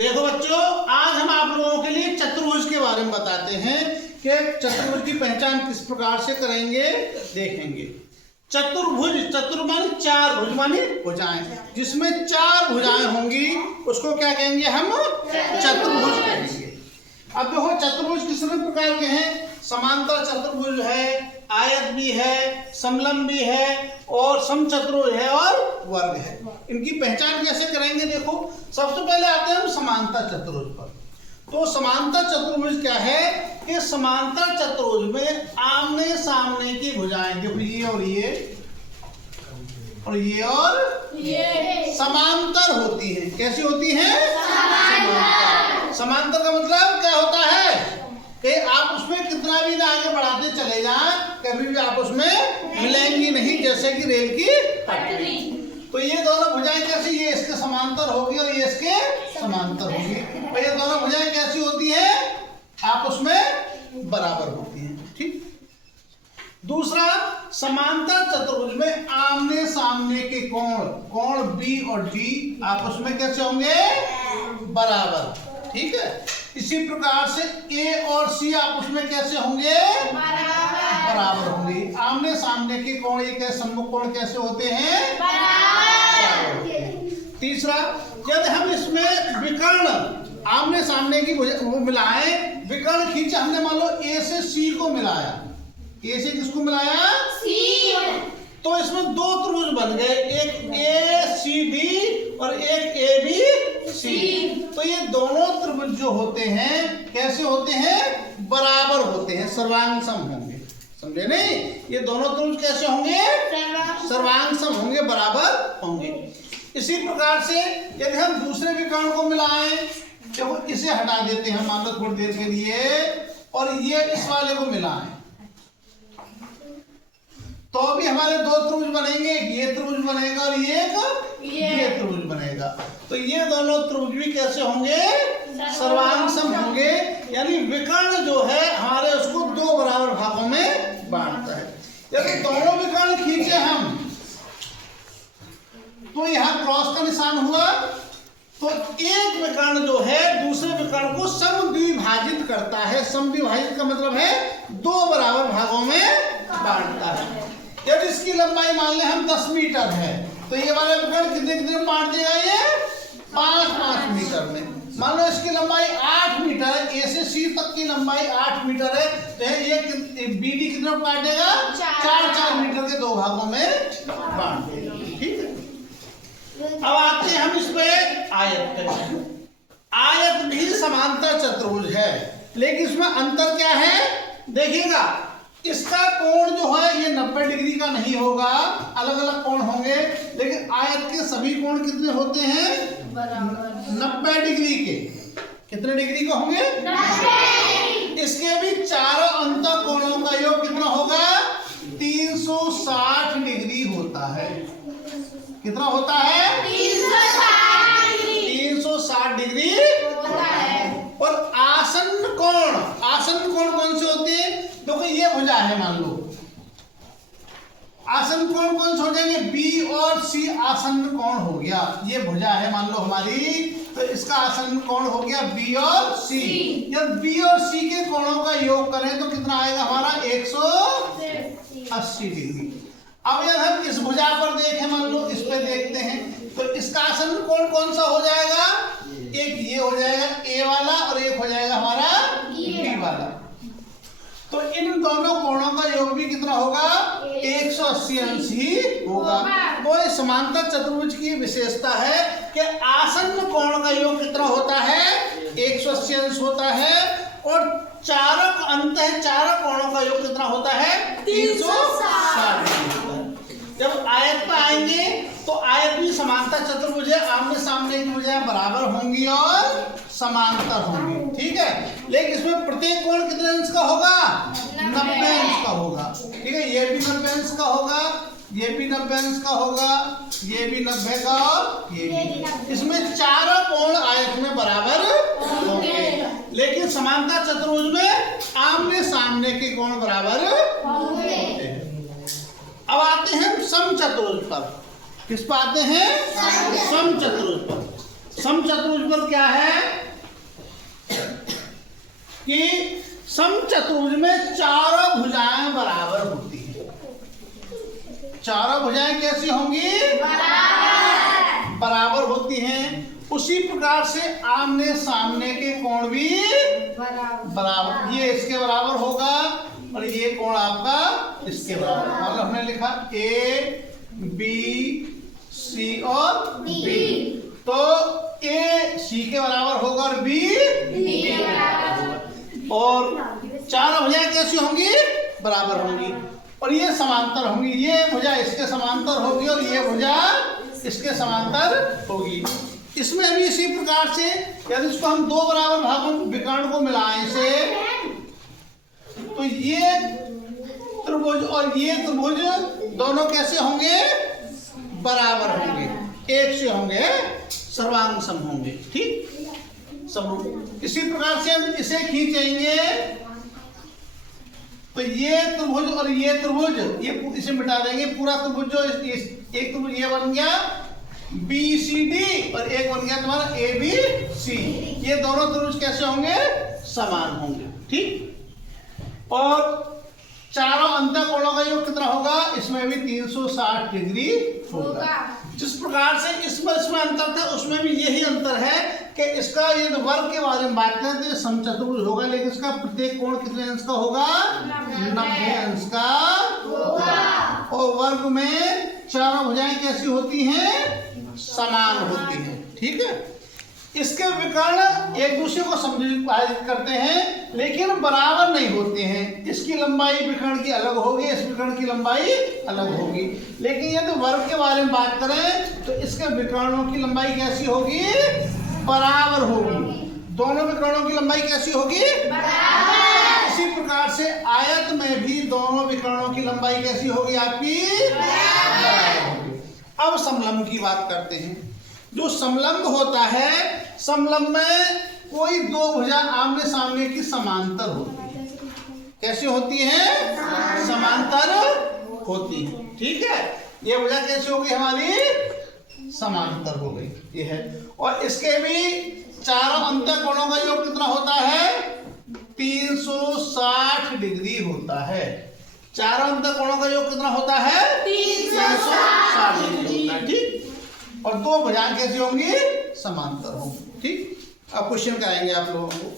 देखो बच्चों, आज हम आप लोगों के लिए चतुर्भुज के बारे में बताते हैं कि चतुर्भुज की पहचान किस प्रकार से करेंगे, देखेंगे। चतुर्भुज, चतुर माने चार, भुज माने भुजाएं, जिसमें चार भुजाएं होंगी उसको क्या कहेंगे हम? चतुर्भुज कहेंगे। अब देखो चतुर्भुज किस प्रकार के हैं? समांतर चतुर्भुज है, आयत भी है, समलंब भी है और समचतुर्भुज है और वर्ग है। इनकी पहचान कैसे करेंगे? देखो सबसे पहले आते हैं हम समांतर चतुर्भुज पर। तो समांतर चतुर्भुज क्या है कि समांतर चतुर्भुज में आमने सामने की भुजाएं, देखो ये और ये और ये समांतर होती हैं। कैसी होती हैं? समांतर। समांतर का मतलब क्या होता है कि आप उसमें कितना भी ना आगे बढ़ाते चले जाएं, कभी भी आप उसमें मिलेंगी नहीं, जैसे कि रेल की पटरी। तो ये दोनों भुजाएं कैसी? ये इसके समांतर होगी और ये इसके समांतर होगी। और ये दोनों भुजाएं कैसी होती हैं? आपस में बराबर होती हैं। ठीक। दूसरा, समांतर चतुर्भुज में आमने सामने के कोण बी और डी आपस में कैसे होंगे? बराबर। ठीक है। इसी प्रकार से ए और सी आपस में कैसे होंगे? बराबर होंगे। आमने सामने के कोण, ये कैसे सम्मुख कोण कैसे होते हैं? बराबर। तीसरा, यदि हम इसमें विकर्ण आमने सामने की वो मिलाएं, विकर्ण खींचे हमने, मान लो ए से सी को मिलाया, ए से किसको मिलाया? सी। तो इसमें दो त्रिभुज बन गए, एक ए सी डी और एक ए बी सी। तो ये दोनों त्रिभुज जो होते हैं कैसे होते हैं? बराबर होते हैं, सर्वांग सम होंगे। समझे नहीं? ये दोनों त्रिभुज कैसे होंगे? सर्वांग सम होंगे, बराबर होंगे। इसी प्रकार से यदि हम दूसरे विकर्ण को मिलाएं, देखो इसे हटा देते हैं मान लो थोड़ी देर के लिए, और ये इस वाले को मिलाएं, तो भी हमारे दो त्रिभुज बनेंगे, ये त्रिभुज बनेगा और ये त्रिभुज बनेगा। तो ये दोनों त्रिभुज भी कैसे होंगे? सर्वांग सम होंगे। यानी विकर्ण जो है हमारे उसको दो बराबर भागों में बांटता है। यदि दोनों विकर्ण खींचे हम तो यहाँ क्रॉस का निशान हुआ, तो एक विकर्ण जो है दूसरे विकर्ण को समद्विभाजित करता है। समद्विभाजित का मतलब है दो बराबर भागों में बांटता है। यदि इसकी लंबाई मान लें हम 10 मीटर है, तो ये वाला विकर्ण कितने कितने में बांट देगा? ये 5-5 मीटर में। मान लो इसकी लंबाई 8 मीटर है, ए से सी तक की लंबाई 8 मीटर है, तो ये बी डी कितने में बांटेगा? 4-4 मीटर के दो भागों में बांट देगा। ठीक है। अब आते हैं हम इस पे आयत करेंगे। आयत भी समांतर चतुर्भुज है, लेकिन इसमें अंतर क्या है? देखिएगा, इसका कोण जो है ये 90 डिग्री का नहीं होगा, अलग अलग कोण होंगे, लेकिन आयत के सभी कोण कितने होते हैं? 90 डिग्री के। कितने डिग्री के होंगे? 90। इसके भी चारों अंत कोणों का योग कितना होगा? 360 डिग्री होता है। कितना होता है? 360 डिग्री होता है। और आसन्न कोण कौन से होते हैं? देखो ये भुजा है, मान लो आसन्न कोण कौन से हो जाएंगे? बी और सी आसन्न कोण हो गया। ये भुजा है मान लो हमारी, तो इसका आसन्न कोण हो गया बी और सी। जब बी और सी के कोणों का योग करें तो कितना आएगा हमारा? 180 डिग्री। अब यदि हम इस भुजा पर देखें, मान लो इस पे देखते हैं, तो इसका आसन्न कोण कौन सा हो जाएगा? एक ये हो जाएगा ए वाला और एक हो जाएगा हमारा बी वाला। तो इन दोनों कोणों का योग भी कितना होगा? 180 अंश ही होगा। तो ये समांतर चतुर्भुज की विशेषता है कि आसन्न कोण का योग कितना होता है? 180 अंश होता है। और चारों अंत है, चारों कोणों का योग कितना होता है? 360 डिग्री होता है। जब आयत पर आएंगे तो आयत भी समांतर चतुर्भुज है, आमने सामने की भुजाएं बराबर होंगी और समांतर होंगी। ठीक है। लेकिन इसमें प्रत्येक कोण कितने अंश का होगा? 90 अंश का होगा। ठीक है। ये भी 90 अंश का होगा, ये भी 90 अंश का होगा, ये भी 90 का और ये भी। इसमें चारों कोण आयत में बराबर होंगे, लेकिन समांतर चतुर्भुज में आमने सामने के कोण बराबर होंगे। अब आते हैं समचतुर्भुज पर। किस पर आते हैं? समचतुर्भुज पर। समचतुर्भुज पर क्या है कि समचतुर्भुज में चारों भुजाएं बराबर होती हैं। चारों भुजाएं कैसी होंगी? बराबर होती हैं। उसी प्रकार से आमने सामने के कोण भी बराबर, ये इसके बराबर होगा और ये कोण आपका इसके बराबर। मतलब हमने लिखा ए बी सी और बी, तो ए सी के बराबर होगा और बी के बराबर होगा। और चारों भुजाएं कैसी होंगी? बराबर होंगी और ये समांतर होंगी। ये भुजा इसके समांतर होगी और ये भुजा इसके समांतर होगी। इसमें भी इसी प्रकार से यदि इसको हम दो बराबर भागों विकर्ण को मिलाएं से, तो ये त्रिभुज और ये त्रिभुज दोनों कैसे होंगे? बराबर होंगे, एक से होंगे, सर्वांग सम होंगे। ठीक, समरूप। इसी प्रकार से हम इसे खींचेंगे तो ये त्रिभुज और ये त्रिभुज, ये इसे मिटा देंगे। पूरा त्रिभुज जो एक त्रिभुज ये बन गया बी सी डी और एक बन गया तुम्हारा ए बी सी। ये दोनों त्रिभुज कैसे होंगे? समान होंगे। ठीक, और चारों अंतःकोणों का योग कितना होगा? इसमें भी 360 डिग्री होगा। जिस प्रकार से इसमें अंतर था, उसमें भी यही अंतर है कि इसका यदि वर्ग के बारे में बात करें तो ये समचतुर्भुज होगा, लेकिन इसका प्रत्येक कोण कितने अंश का होगा? 90 अंश का होगा। और वर्ग में चारों भुजाएं कैसी होती हैं? समान होती हैं। ठीक है, इसके विकर्ण एक दूसरे को समविभाजित करते हैं लेकिन बराबर नहीं होते हैं। इसकी लंबाई विकर्ण की अलग होगी, इस विकर्ण की लंबाई अलग होगी। लेकिन यदि वर्ग के बारे में बात करें तो इसके विकर्णों की लंबाई कैसी होगी? बराबर होगी। दोनों विकर्णों की लंबाई कैसी होगी? बराबर। इसी प्रकार से आयत में भी दोनों विकर्णों की लंबाई कैसी होगी? आपकी बराबर होगी। अब समलंब की बात करते हैं। जो समलंब होता है, समलंब में कोई दो भुजा आमने सामने की समांतर होती है। कैसी होती है? समांतर होती है। ठीक है, ये भुजा कैसी होगी? हमारी समांतर हो गई। ये है, और इसके भी चारों अंतःकोणों का योग कितना होता है? 360 डिग्री होता है। चारों अंतःकोणों का योग कितना होता है? 360 डिग्री होता है। ठीक, और दो भुजाएं कैसी होंगी? समांतर होंगी। ठीक, अब क्वेश्चन कराएंगे आप लोगों को।